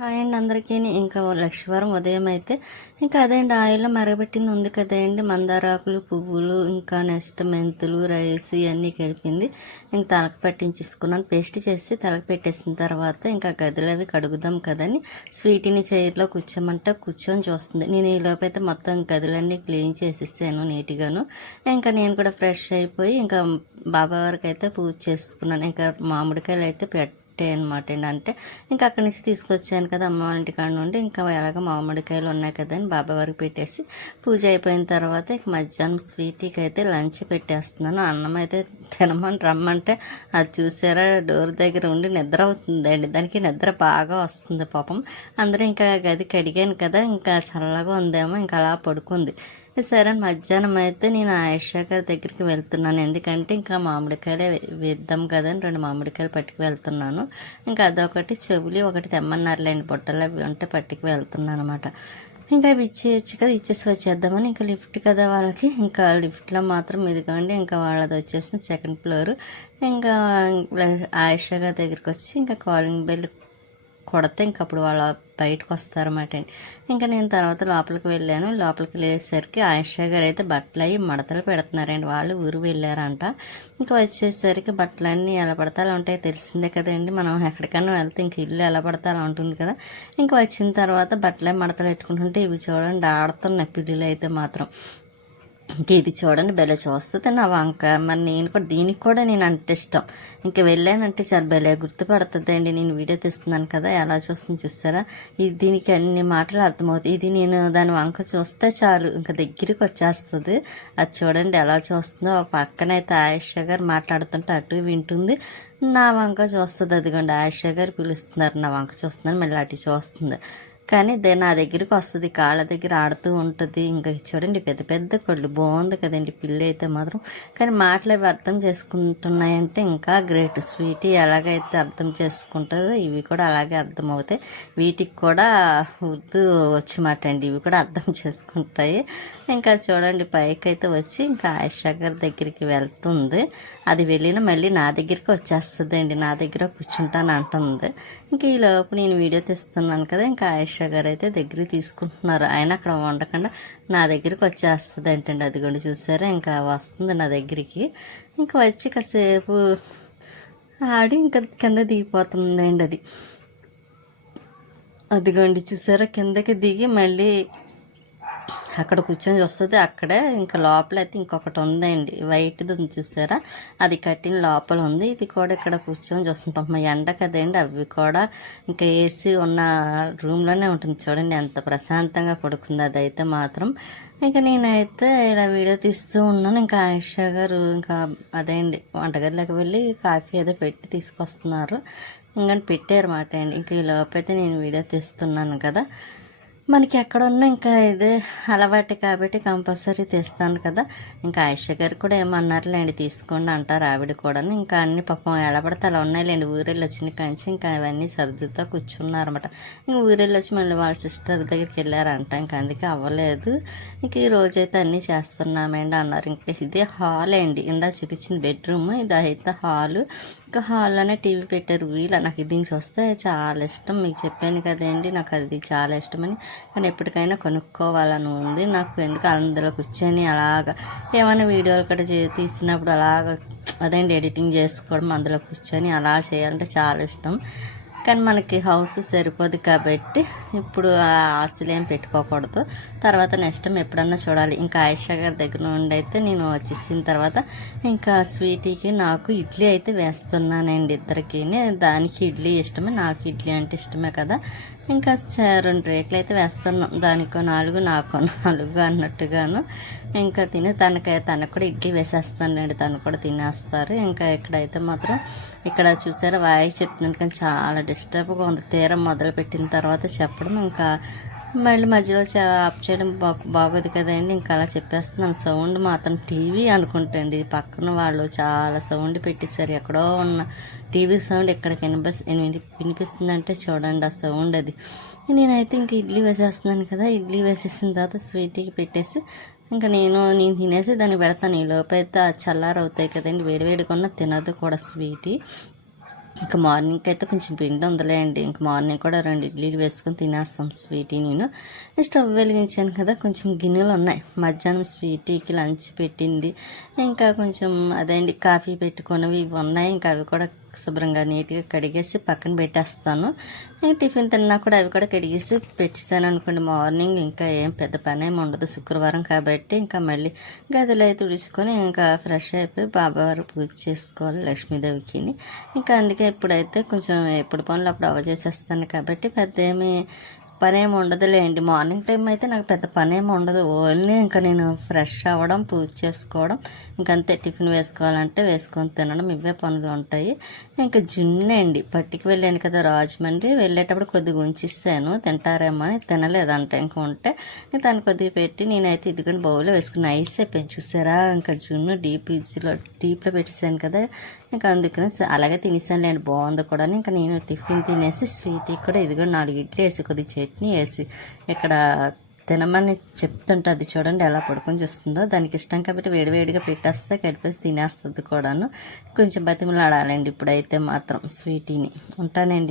Hi అండి అందరికీ. ఇంకా లక్షవారం ఉదయం అయితే ఇంకా అదే అండి ఆయిల్లో మరగబెట్టింది ఉంది కదండి, మందారాకులు, పువ్వులు, ఇంకా నెక్స్ట్ మెంతులు, రైస్ ఇవన్నీ కలిపింది. ఇంక తలకు పట్టించేసుకున్నాను. పేస్ట్ చేసి తలకు పెట్టేసిన తర్వాత ఇంకా గదిలో అవి కడుగుదాం కదని స్వీటీని చైర్లో కూర్చోమంటే కూర్చొని చూస్తుంది. నేను ఈ లోపైతే మొత్తం గదులన్నీ క్లీన్ చేసేసాను నీట్గాను. ఇంకా నేను కూడా ఫ్రెష్ అయిపోయి ఇంకా బాబా వారికి అయితే పూజ చేసుకున్నాను. ఇంకా మామిడికాయలు అయితే అనమాట అండి. అంటే ఇంకా అక్కడి నుంచి తీసుకొచ్చాను కదా అమ్మ వాళ్ళ ఇంటికాడ నుండి. ఇంకా ఎలాగ మామిడికాయలు ఉన్నాయి కదా అని బాబా వారికి పెట్టేసి పూజ అయిపోయిన తర్వాత ఇక మధ్యాహ్నం స్వీటీకి అయితే లంచ్ పెట్టేస్తున్నాను. అన్నం అయితే తినమని రమ్మంటే అది చూసారా డోర్ దగ్గర ఉండి నిద్ర అవుతుందండి. దానికి నిద్ర బాగా వస్తుంది పాపం. అందరూ ఇంకా గది కడిగాను కదా, ఇంకా చల్లగా ఉందేమో ఇంకా అలా పడుకుంది. సరే మధ్యాహ్నం అయితే నేను ఆయిషా గారి దగ్గరికి వెళ్తున్నాను. ఎందుకంటే ఇంకా మామిడికాయలే వేద్దాం కదని 2 మామిడికాయలు పట్టుకు వెళ్తున్నాను. ఇంకా అదొకటి చెవులు ఒకటి తెమ్మన్నారులేండి, బుట్టలు అవి ఉంటే పట్టుకు వెళ్తున్నాను అనమాట. ఇంకా అవి ఇచ్చేయచ్చు కదా, ఇచ్చేసి వచ్చేద్దామని. ఇంకా లిఫ్ట్ కదా వాళ్ళకి, ఇంకా లిఫ్ట్లో మాత్రం ఇదిగోండి ఇంకా వాళ్ళది వచ్చేసి 2nd ఫ్లోర్. ఇంకా ఆయిషా గారి దగ్గరికి వచ్చి ఇంకా కాలింగ్ బెల్ కొడితే ఇంక అప్పుడు వాళ్ళ బయటకు వస్తారన్నమాట అండి. ఇంకా నేను తర్వాత లోపలికి వెళ్ళాను. లోపలికి వెళ్ళేసరికి ఆయిషా గారు అయితే బట్టలు అవి మడతలు పెడుతున్నారండి. వాళ్ళు ఊరు వెళ్ళారంట. ఇంకా వచ్చేసరికి బట్టలన్నీ ఎలా పడితే అలా ఉంటాయి, తెలిసిందే కదండి. మనం ఎక్కడికైనా వెళ్తే ఇంక ఇల్లు ఎలా పడితే అలా ఉంటుంది కదా. ఇంకా వచ్చిన తర్వాత బట్టలే మడతలు పెట్టుకుంటుంటే ఇవి చూడండి ఆడుతున్నాయి పిల్లులు అయితే మాత్రం. ఇంక ఇది చూడండి భలే చూస్తుంది నా వంక. మరి నేను కూడా దీనికి కూడా నేను అంటే ఇష్టం. ఇంకా వెళ్ళానంటే చాలా భలే గుర్తుపడుతుంది అండి. నేను వీడియో తీస్తున్నాను కదా ఎలా చూస్తుంది చూస్తారా. ఇది దీనికి అన్ని మాటలు అర్థమవుతాయి. ఇది నేను దాని వంక చూస్తే చాలు ఇంకా దగ్గరికి వచ్చేస్తుంది. అది చూడండి ఎలా చూస్తుందో. పక్కనైతే ఆయిషా గారు మాట్లాడుతుంటే అటు వింటుంది, నా వంక చూస్తుంది. అదిగోండి ఆయిషా గారు పిలుస్తున్నారు, నా వంక చూస్తున్నారు, మళ్ళీ అటు చూస్తుంది. కానీ నా దగ్గరికి వస్తుంది, కాళ్ళ దగ్గర ఆడుతూ ఉంటుంది. ఇంకా చూడండి పెద్ద పెద్ద కళ్ళు, బాగుంది కదండి పిల్లి అయితే మాత్రం. కానీ మాటలు అవి అర్థం చేసుకుంటున్నాయంటే ఇంకా గ్రేట్. స్వీటీ ఎలాగైతే అర్థం చేసుకుంటుందో ఇవి కూడా అలాగే అర్థమవుతాయి. వీటికి కూడా ఉర్దూ వచ్చి మాట అండి, ఇవి కూడా అర్థం చేసుకుంటాయి. ఇంకా చూడండి పైకి అయితే వచ్చి ఇంకా ఆయిషా గారి దగ్గరికి వెళ్తుంది. అది వెళ్ళిన మళ్ళీ నా దగ్గరికి వచ్చేస్తుంది అండి, నా దగ్గర కూర్చుంటాను అంటుంది. ఇంక ఈ లోపు నేను వీడియో తీస్తున్నాను కదా, ఇంకా ఆయిషా గారు అయితే దగ్గరికి తీసుకుంటున్నారు. ఆయన అక్కడ ఉండకుండా నా దగ్గరికి వచ్చేస్తుంది ఏంటండి. అదిగోండి చూసారా ఇంకా వస్తుంది నా దగ్గరికి. ఇంకా వచ్చి కాసేపు ఆడి ఇంకా కింద దిగిపోతుందండి. అదిగోండి చూసారా కిందకి దిగి మళ్ళీ అక్కడ కూర్చొని చూస్తుంది. అక్కడే ఇంకా లోపల అయితే ఇంకొకటి ఉందండి, వైట్ది ఉంది చూసారా, అది కట్టిన లోపల ఉంది. ఇది కూడా ఇక్కడ కూర్చొని చూస్తుంది. పాపం ఎండ కదండి, అవి కూడా ఇంకా ఏసీ ఉన్న రూమ్లోనే ఉంటుంది. చూడండి ఎంత ప్రశాంతంగా పడుకుంది అదైతే మాత్రం. ఇంకా నేనైతే ఇలా వీడియో తీస్తూ ఉన్నాను. ఇంకా ఆయిషా గారు ఇంకా అదే అండి వంటగదిలోకి వెళ్ళి కాఫీ ఏదో పెట్టి తీసుకొస్తున్నారు. ఇంకా పెట్టారన్నమాట అండి. ఇంక ఈ లోపైతే నేను వీడియో తీస్తున్నాను కదా. మనకి ఎక్కడున్నా ఇంకా ఇదే అలవాటు కాబట్టి కంపల్సరీ తెస్తాను కదా. ఇంకా ఆయిషా గారు కూడా ఏమన్నారులేండి, తీసుకోండి అంటారు ఆవిడ కూడా. ఇంకా అన్ని పాపం ఎలా పడితే అలా ఉన్నాయిలేండి. ఊరెళ్ళి వచ్చిన కాంచి ఇంకా అవన్నీ సర్దుతో కూర్చున్నారన్నమాట. ఇంకా ఊరెళ్ళి వచ్చి మళ్ళీ వాళ్ళ సిస్టర్ దగ్గరికి వెళ్ళారంట. ఇంకా అందుకే అవ్వలేదు. ఇంక ఈ రోజైతే అన్నీ చేస్తున్నామండి అన్నారు. ఇంకా ఇదే హాల్ అండి, ఇందా చూపించింది బెడ్రూమ్, ఇది అయితే హాలు. ఇంకా హాల్లోనే టీవీ పెట్టారు. వీళ్ళ నాకు దీనికి చూస్తే చాలా ఇష్టం, మీకు చెప్పాను కదండి నాకు అది చాలా ఇష్టమని. కానీ ఎప్పటికైనా కొనుక్కోవాలని ఉంది నాకు. ఎందుకు అందులో కూర్చొని అలాగా ఏమైనా వీడియోలు కూడా తీసినప్పుడు అలాగ అదేంటి ఎడిటింగ్ చేసుకోవడం, అందులో కూర్చొని అలా చేయాలంటే చాలా ఇష్టం. కానీ మనకి హౌస్ సరిపోదు కాబట్టి ఇప్పుడు ఆ ఆశలు ఏం పెట్టుకోకూడదు. తర్వాత నెక్స్ట్ టైం ఎప్పుడన్నా చూడాలి. ఇంకా ఆయిషా గారి దగ్గర నుండి అయితే నేను వచ్చేసిన తర్వాత ఇంకా స్వీటీకి నాకు ఇడ్లీ అయితే వేస్తున్నానండి ఇద్దరికి. దానికి ఇడ్లీ ఇష్టమే, నాకు ఇడ్లీ అంటే ఇష్టమే కదా. ఇంకా 2 రేకులు అయితే వేస్తున్నాం, దానికో 4 నాకో 4 అన్నట్టుగాను. ఇంకా తనకు కూడా ఇడ్లీ వేసేస్తానండి, తను కూడా తినేస్తారు. ఇంకా ఇక్కడైతే మాత్రం ఇక్కడ చూసారా వాయిస్ చెప్తున్నాను కానీ చాలా డిస్టర్బ్గా ఉంది. తీరం మొదలుపెట్టిన తర్వాత చెప్పడం ఇంకా మళ్ళీ మధ్యలో ఆఫ్ చేయడం బాగోదు కదండి. ఇంకా అలా చెప్పేస్తున్నాను. సౌండ్ మాత్రం టీవీ అనుకుంటండి, పక్కన వాళ్ళు చాలా సౌండ్ పెట్టేశారు. ఎక్కడో ఉన్న టీవీ సౌండ్ ఎక్కడికి వినిపిస్తుందంటే చూడండి ఆ సౌండ్ అది. నేనైతే ఇంక ఇడ్లీ వేసేస్తున్నాను కదా. ఇడ్లీ వేసేసిన తర్వాత స్వీటీకి పెట్టేసి ఇంకా నేను తినేసి దాన్ని పెడతాను. ఈ లోపైతే చల్లారవుతాయి కదండి, వేడివేడిగా తినదు కూడా స్వీటీ. ఇంకా మార్నింగ్కి అయితే కొంచెం పిండి ఉందిలే అండి. ఇంక మార్నింగ్ కూడా 2 ఇడ్లీలు వేసుకొని తినేస్తాం స్వీటీ నేను. స్టవ్ వెలిగించాను కదా, కొంచెం గిన్నెలు ఉన్నాయి. మధ్యాహ్నం స్వీటీకి లంచ్ పెట్టింది, ఇంకా కొంచెం అదే అండి కాఫీ పెట్టుకున్నవి ఇవి ఉన్నాయి. ఇంకా అవి కూడా శుభ్రంగా నీట్గా కడిగేసి పక్కన పెట్టేస్తాను. ఇంకా టిఫిన్ తిన్నా కూడా అవి కూడా కడిగేసి పెట్టేసాను అనుకోండి. మార్నింగ్ ఇంకా ఏం పెద్ద పని ఏమి ఉండదు, శుక్రవారం కాబట్టి. ఇంకా మళ్ళీ గదిలో అయితే తుడుచుకొని ఇంకా ఫ్రెష్ అయిపోయి బాబావారు పూజ చేసుకోవాలి లక్ష్మీదేవికి. ఇంకా అందుకే ఇప్పుడైతే కొంచెం ఎప్పుడు పనులు అప్పుడు చేసేస్తాను కాబట్టి పెద్ద ఏమి పనేమి ఉండదులేండి. మార్నింగ్ టైం అయితే నాకు పెద్ద పనేమి ఉండదు. ఓన్లీ ఇంకా నేను ఫ్రెష్ అవ్వడం, పూజ చేసుకోవడం, ఇంకంతే. టిఫిన్ వేసుకోవాలంటే వేసుకొని తినడం, ఇవే పనులు ఉంటాయి. ఇంకా జున్ను అండి, పట్టుకు వెళ్ళాను కదా రాజమండ్రి, వెళ్ళేటప్పుడు కొద్దిగా ఉంచిస్తాను తింటారేమో అని. తినలేదంట ఇంకా ఉంటే దాన్ని కొద్దిగా పెట్టి నేనైతే ఇదిగోని బౌల్లో వేసుకుని ఐస్ అయిపోయింది చూసారా. ఇంకా జున్ను డీప్లో పెట్టేసాను కదా, ఇంకా అందుకని అలాగే తినేసానులేండి, బాగుంది కూడా. ఇంకా నేను టిఫిన్ తినేసి స్వీట్ కూడా ఇదిగో 4 ఇడ్లీ వేసి కొద్దిగా చట్నీ వేసి ఇక్కడ తినమని చెప్తుంటుంది చూడండి ఎలా పడుకొని చూస్తుందో. దానికి ఇష్టం కాబట్టి వేడివేడిగా పెట్టేస్తే కలిపేసి తినేస్తుంది కూడాను. కొంచెం బతిమలాడాలండి ఇప్పుడైతే మాత్రం స్వీటీని. ఉంటానండి.